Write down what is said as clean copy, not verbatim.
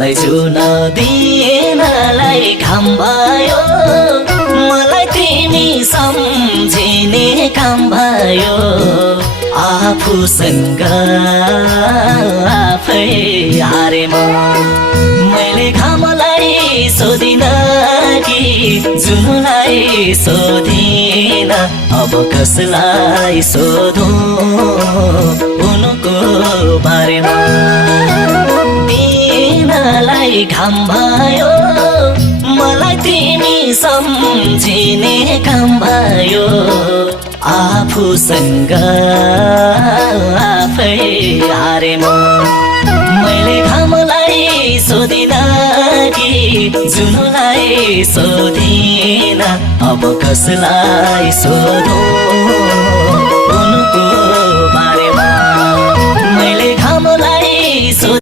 आफलाई जुन दिनलाई घाम भयो मलाई तिमी सम्झिने काम भयो आफूसँग आफै हारे मैले घामलाई सोधिन कि जुनलाई सोधिन अब कसलाई सोधौं उनको बारेमा दिनलाई घाम भयो मलाई तिमी सम्झिने काम भयो आफूसँग आफै हारे मैले घामलाई सोधिन कि जुनलाई सोधिन अब कसलाई सोधौं उनको